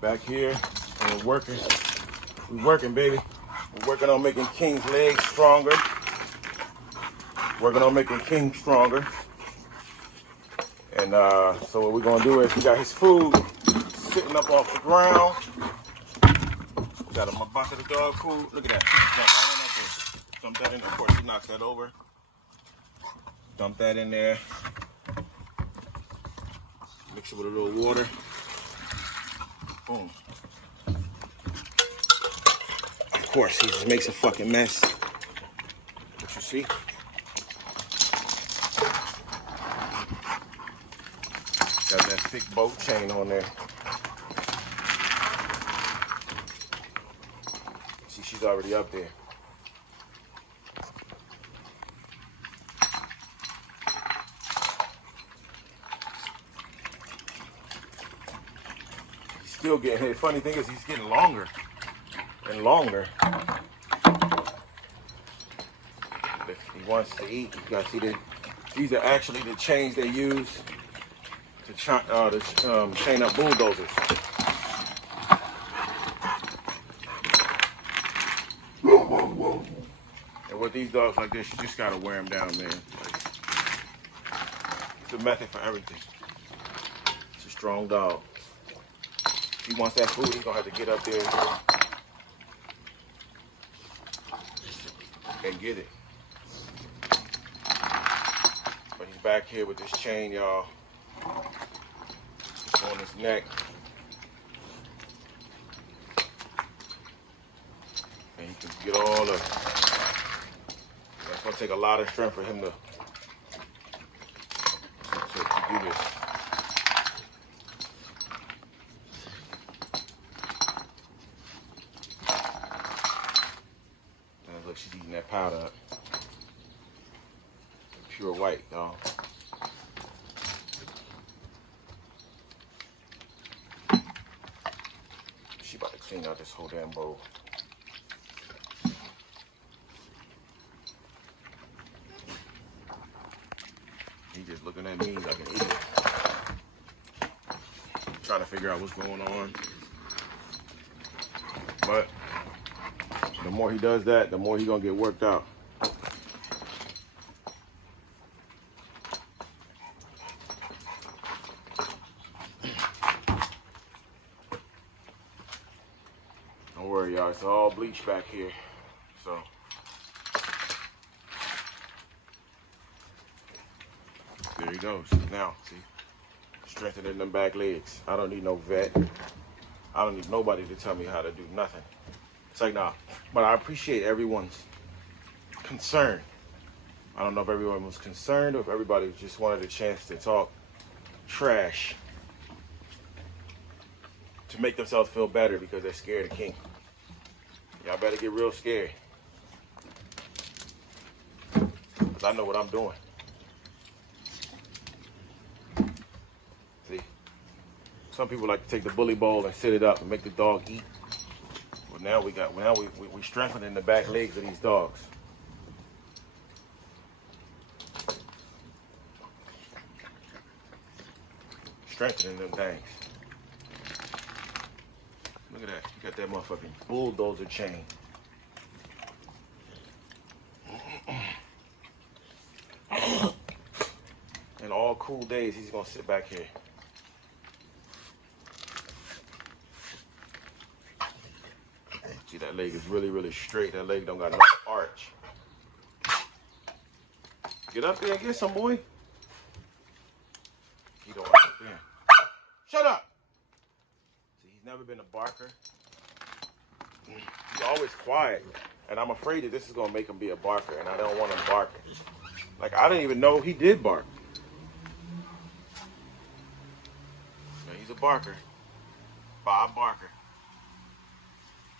Back here, and we're working. We're working, baby. We're working on making King's legs stronger. Working on making King stronger. And so what we're gonna do is we got his food sitting up off the ground. We got him a bucket of dog food. Look at that. Jump right on up there. Dump that in. Of course, he knocks that over. Dump that in there. Mix it with a little water. Boom. Of course, he just makes a fucking mess. What you see? Got that thick boat chain on there. See, she's already up there. He's still getting hit. Funny thing is, he's getting longer and longer. If he wants to eat, you guys see that these are actually the chains they use to chain up bulldozers. And with these dogs like this, you just gotta wear them down, man. Like, it's a method for everything. It's a strong dog. If he wants that food, he's gonna have to get up there and get it. But he's back here with this chain, y'all. It's on his neck. And he can get all the... It's gonna take a lot of strength for him to do this. And look, she's eating that powder up. Pure white, y'all. She about to clean out this whole damn bowl. He just looking at me like an idiot. Trying to figure out what's going on. But the more he does that, the more he's gonna get worked out. Don't worry, y'all. It's all bleach back here. So there he goes. Now, see, strengthening them back legs. I don't need no vet. I don't need nobody to tell me how to do nothing. It's like, nah. But I appreciate everyone's concern. I don't know if everyone was concerned or if everybody just wanted a chance to talk trash to make themselves feel better because they're scared of King. Y'all better get real scared. Because I know what I'm doing. See? Some people like to take the bully bowl and sit it up and make the dog eat. But now we strengthening the back legs of these dogs. Strengthening them things. Look at that. You got that motherfucking bulldozer chain. And all cool days, he's gonna sit back here. See, that leg is really, really straight. That leg don't got no arch. Get up there and get some, boy. He don't understand. Shut up! See, he's never been a barker. He's always quiet. And I'm afraid that this is gonna make him be a barker, and I don't want him barking. Like, I didn't even know he did bark. So he's a barker. Bob Barker.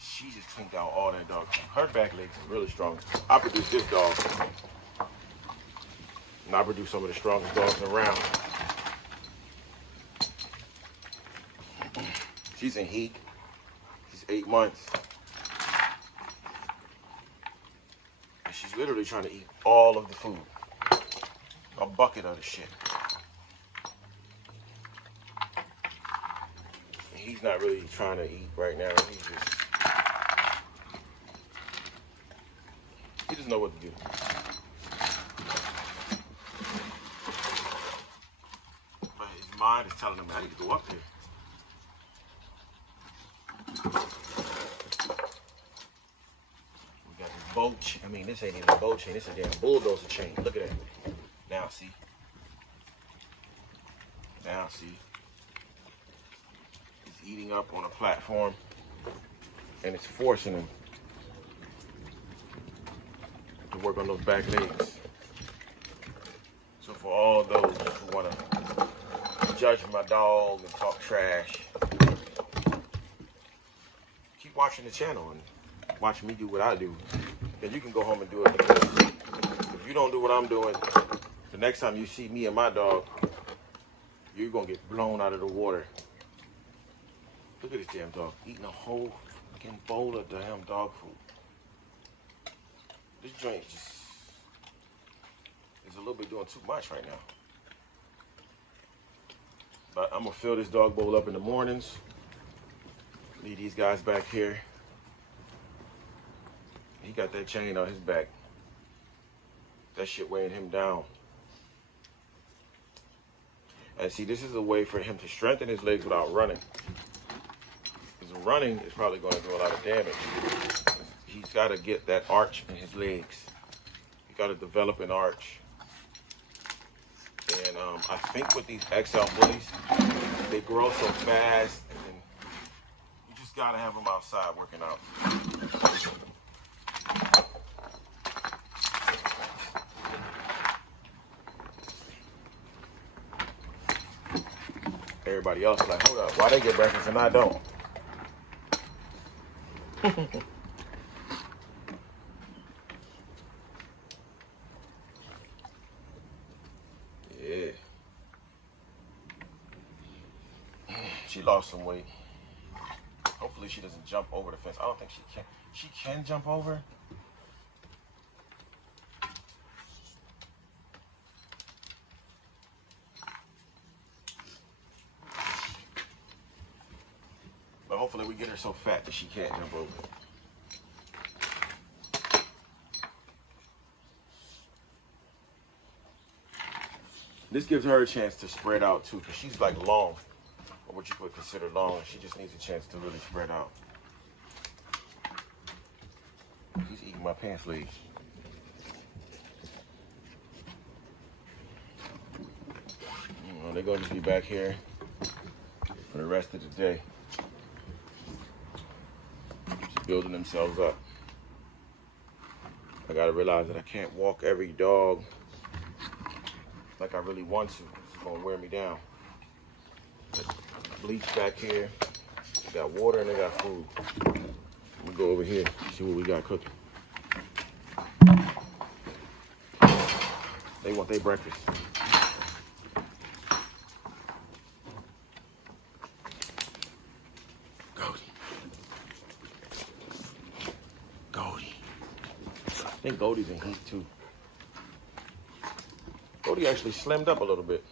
She just cleaned out all that dog. Her back legs is really strong. I produced this dog. And I produce some of the strongest dogs around. She's in heat. She's 8 months. And she's literally trying to eat all of the food. A bucket of the shit. And he's He's not really trying to eat right now. He doesn't know what to do. But his mind is telling him, I need to go up there. We got this boat chain. I mean, this ain't even a boat chain. This is a damn bulldozer chain. Look at that. Now, see? Now, see? He's eating up on a platform, and it's forcing him to work on those back legs. So for all those who want to judge my dog and talk trash, keep watching the channel and watch me do what I do. Then you can go home and do it. Because if you don't do what I'm doing, the next time you see me and my dog, you're going to get blown out of the water. Look at this damn dog eating a whole fucking bowl of damn dog food. This joint just is a little bit doing too much right now. But I'm going to fill this dog bowl up in the mornings. Leave these guys back here. He got that chain on his back. That shit weighing him down. And see, this is a way for him to strengthen his legs without running. Because running is probably going to do a lot of damage. He's got to get that arch in his legs. He got to develop an arch. And I think with these XL bullies, they grow so fast, and then you just got to have them outside working out. Everybody else like, hold up, why they get breakfast and I don't? Yeah. She lost some weight. Hopefully she doesn't jump over the fence. I don't think she can. She can jump over. But hopefully we get her so fat that she can't jump over. This gives her a chance to spread out too, because she's like long, or what you would consider long. She just needs a chance to really spread out. He's eating my pants leg. They're going to just be back here for the rest of the day. Just building themselves up. I got to realize that I can't walk every dog like I really want to. It's going to wear me down. Bleach back here. They got water and they got food. Let me go over here, see what we got cooking. They want their breakfast. Goldie. I think Goldie's in heat too. Goldie actually slimmed up a little bit.